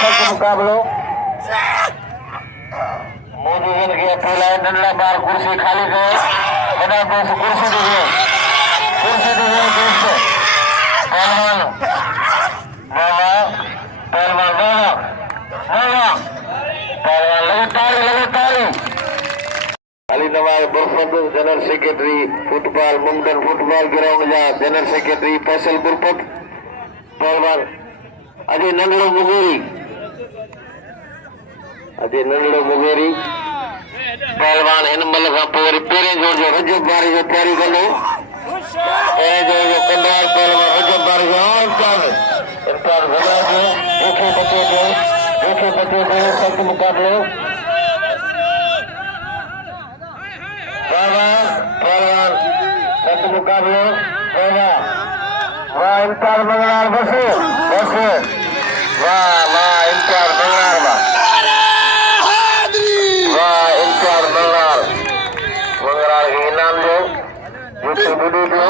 सख्त मुकाबलो मोदी के अपील है नंढड़ा बार कुर्सी खाली कयो वॾा दोस्त कुर्सी ते वियो दोस्त पहलवान वाह पहलवान लगातार Ali Nawaz Burfat general secretary football मुमडन फुटबॉल ग्राउंड जा जनरल सेक्रेटरी फैसल बुरफत पहलवान अजय नंढड़ो मुगेरी पहलवान इन मल खां पोइ वरी पहिरें जोर जो रजब बारी जो तयारी कंदो पहिरें जोर जो कंदार पहलवान रजब बारी जो इम्तियाज़ घबरा जो देखे बचे थो सख्त मुकाबलो पहलवान सख्त मुकाबलो वाह इम्तियाज़ मंगलार बस वाह इम्तियाज़ मंगलार वाह इम्तियाज़ मंगलार के इनाम ॾियो जुती ॿुॾी ॾियो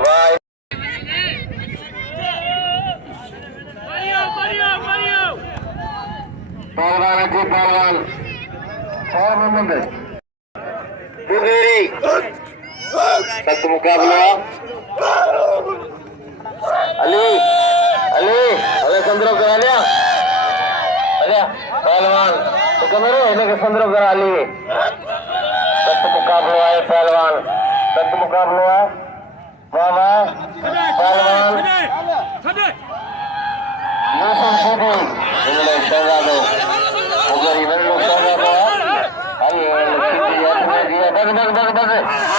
वाह पहलवान अचे पहलवान और मोहम्मद बुगेरी सख्त मुकाबला अली संदरो करा लिया पहलवान तो कमरो इनके संदरो करा अली सख्त मुकाबलो है पहलवान सख्त मुकाबलो है वाह पहलवान यूसुफ सीधी इंग्लैंड शहजादो मुगेरी नंढड़ो शहजादो है बस